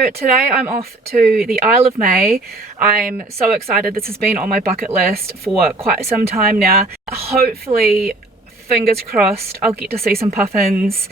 So today I'm off to the Isle of May. I'm so excited. This has been on my bucket list for quite some time now. Hopefully, fingers crossed, I'll get to see some puffins.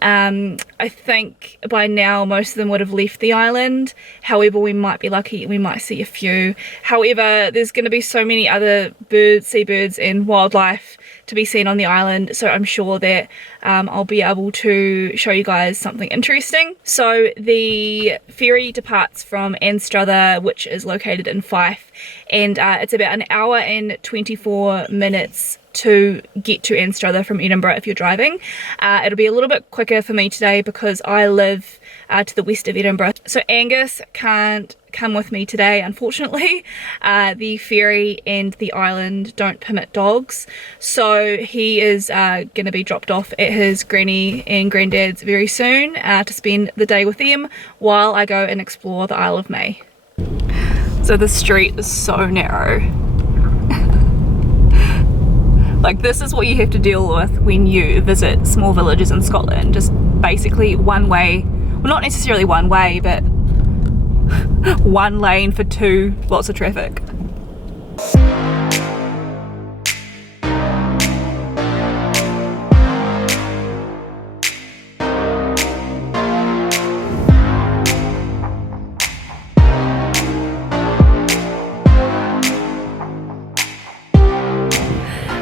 I think by now most of them would have left the island. However, we might be lucky, we might see a few. However, there's going to be so many other birds, seabirds and wildlife to be seen on the island, so I'm sure that I'll be able to show you guys something interesting. So the ferry departs from Anstruther, which is located in Fife, and it's about an hour and 24 minutes to get to Anstruther from Edinburgh if you're driving. It'll be a little bit quicker for me today because I live to the west of Edinburgh. So Angus can't come with me today, unfortunately. The ferry and the island don't permit dogs, so he is going to be dropped off at his granny and granddad's very soon to spend the day with them while I go and explore the Isle of May. So the street is so narrow. Like, this is what you have to deal with when you visit small villages in Scotland. Just basically one way, well, not necessarily one way, but one lane for two, lots of traffic.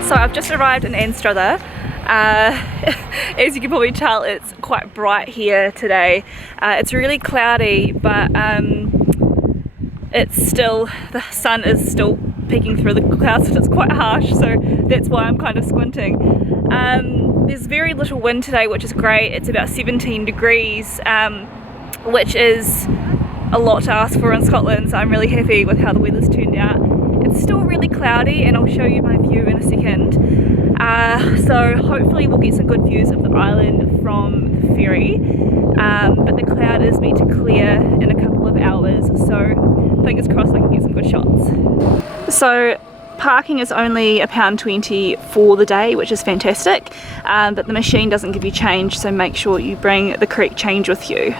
So I've just arrived in Anstruther. As you can probably tell, it's quite bright here today. It's really cloudy, but it's still, the sun is still peeking through the clouds, so it's quite harsh, so that's why I'm kind of squinting. There's very little wind today, which is great. It's about 17 degrees, which is a lot to ask for in Scotland, so I'm really happy with how the weather's turned out. It's still really cloudy, and I'll show you my view in a second. So hopefully we'll get some good views of the island from the ferry, but the cloud is meant to clear in a couple of hours, so fingers crossed I can get some good shots. So parking is only £1.20 for the day, which is fantastic, but the machine doesn't give you change, so make sure you bring the correct change with you.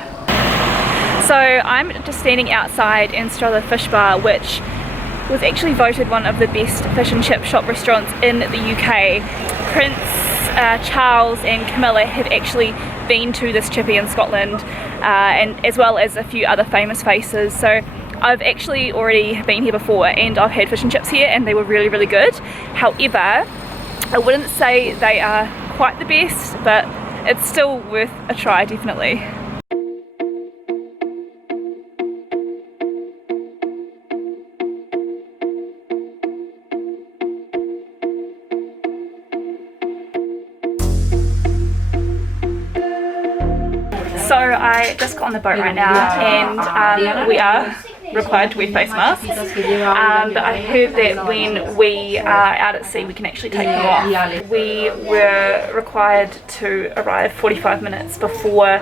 So I'm just standing outside Anstruther Fish Bar, which was actually voted one of the best fish and chip shop restaurants in the UK. Prince Charles and Camilla have actually been to this chippy in Scotland, and as well as a few other famous faces. So I've actually already been here before and I've had fish and chips here and they were really, really good. However, I wouldn't say they are quite the best, but it's still worth a try, definitely. So I just got on the boat right now, and we are required to wear face masks, but I heard that when we are out at sea we can actually take them off. We were required to arrive 45 minutes before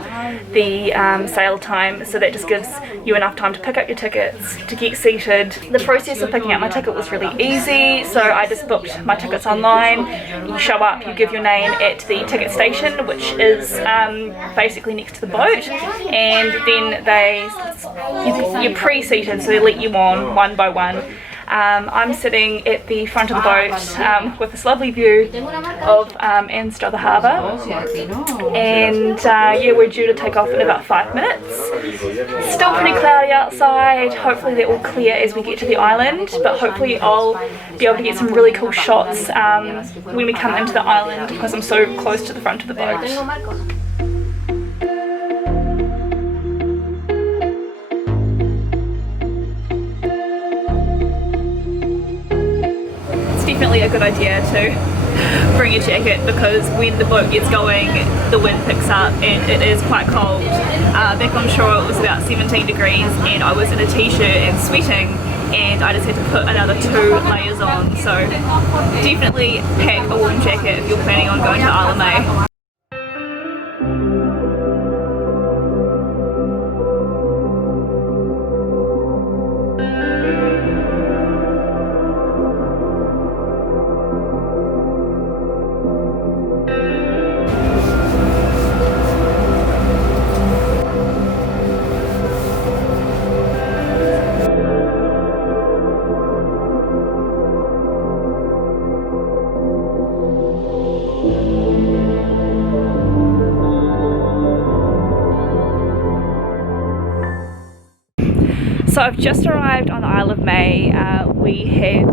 the sail time, so that just gives you enough time to pick up your tickets, to get seated. The process of picking up my ticket was really easy, so I just booked my tickets online. You show up, you give your name at the ticket station, which is basically next to the boat, and then you're pre-seated, so they let you on one by one. I'm sitting at the front of the boat with this lovely view of Anstruther Harbour, and yeah, we're due to take off in about 5 minutes. Still pretty cloudy outside. Hopefully that will clear as we get to the island, but hopefully I'll be able to get some really cool shots when we come into the island, because I'm so close to the front of the boat. Definitely a good idea to bring a jacket, because when the boat gets going the wind picks up and it is quite cold. Back on shore it was about 17 degrees and I was in a t-shirt and sweating, and I just had to put another 2 layers on, so definitely pack a warm jacket if you're planning on going to Isle of May. So I've just arrived on the Isle of May. We had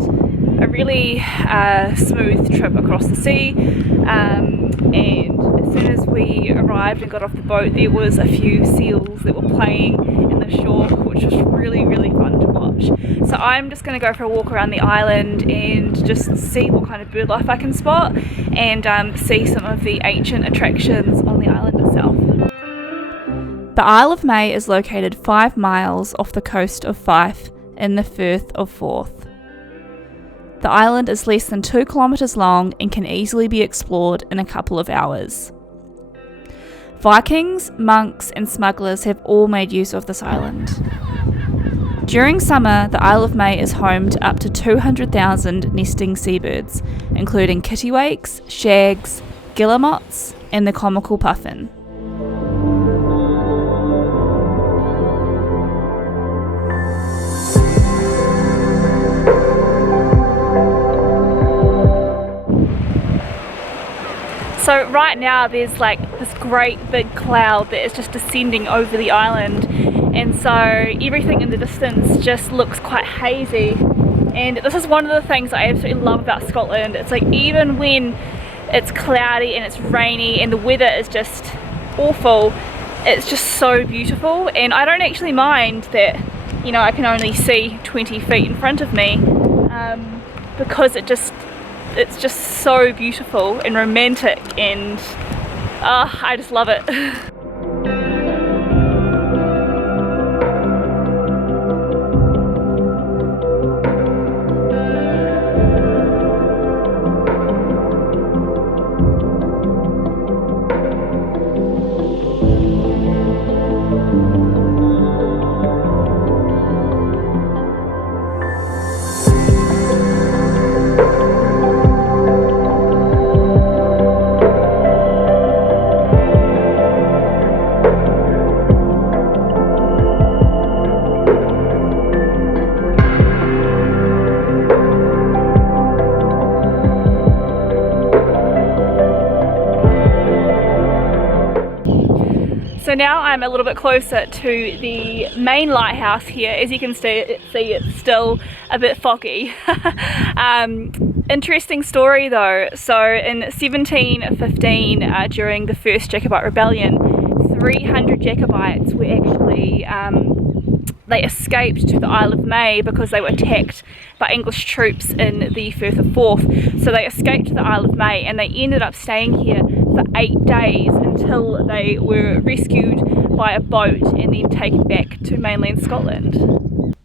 a really smooth trip across the sea, and as soon as we arrived and got off the boat, there was a few seals that were playing in the shore, which was really, really fun to watch. So I'm just going to go for a walk around the island and just see what kind of bird life I can spot, and see some of the ancient attractions on the island itself. The Isle of May is located 5 miles off the coast of Fife in the Firth of Forth. The island is less than 2 kilometres long and can easily be explored in a couple of hours. Vikings, monks and smugglers have all made use of this island. During summer, the Isle of May is home to up to 200,000 nesting seabirds, including kittiwakes, shags, guillemots and the comical puffin. So right now there's like this great big cloud that is just descending over the island, and so everything in the distance just looks quite hazy. And this is one of the things I absolutely love about Scotland. It's like even when it's cloudy and it's rainy and the weather is just awful, it's just so beautiful, and I don't actually mind that, you know, I can only see 20 feet in front of me, because it's just so beautiful and romantic, and I just love it. So now I'm a little bit closer to the main lighthouse here. As you can see, it's still a bit foggy. Interesting story though. So in 1715, during the first Jacobite rebellion, 300 Jacobites were actually they escaped to the Isle of May because they were attacked by English troops in the Firth of Forth. So they escaped to the Isle of May, and they ended up staying here for 8 days until they were rescued by a boat and then taken back to mainland Scotland.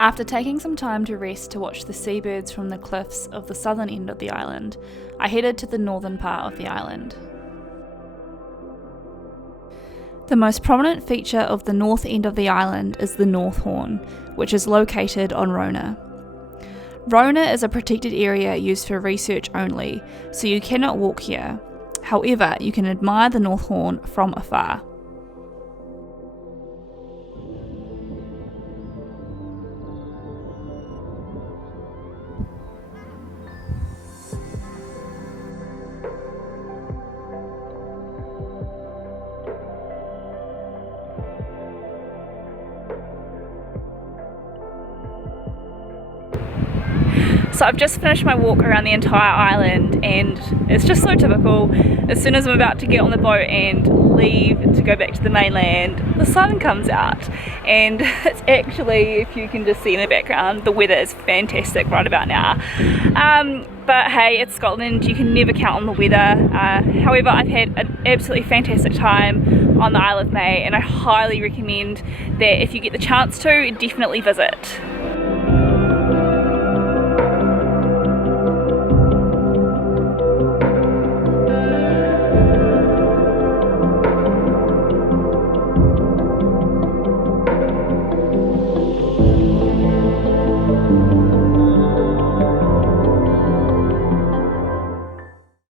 After taking some time to rest to watch the seabirds from the cliffs of the southern end of the island, I headed to the northern part of the island. The most prominent feature of the north end of the island is the North Horn, which is located on Rona. Rona is a protected area used for research only, so you cannot walk here. However, you can admire the North Horn from afar. So I've just finished my walk around the entire island, and it's just so typical. As soon as I'm about to get on the boat and leave to go back to the mainland, the sun comes out, and it's actually, if you can just see in the background, the weather is fantastic right about now. But hey, it's Scotland, you can never count on the weather. However, I've had an absolutely fantastic time on the Isle of May, and I highly recommend that if you get the chance to, definitely visit.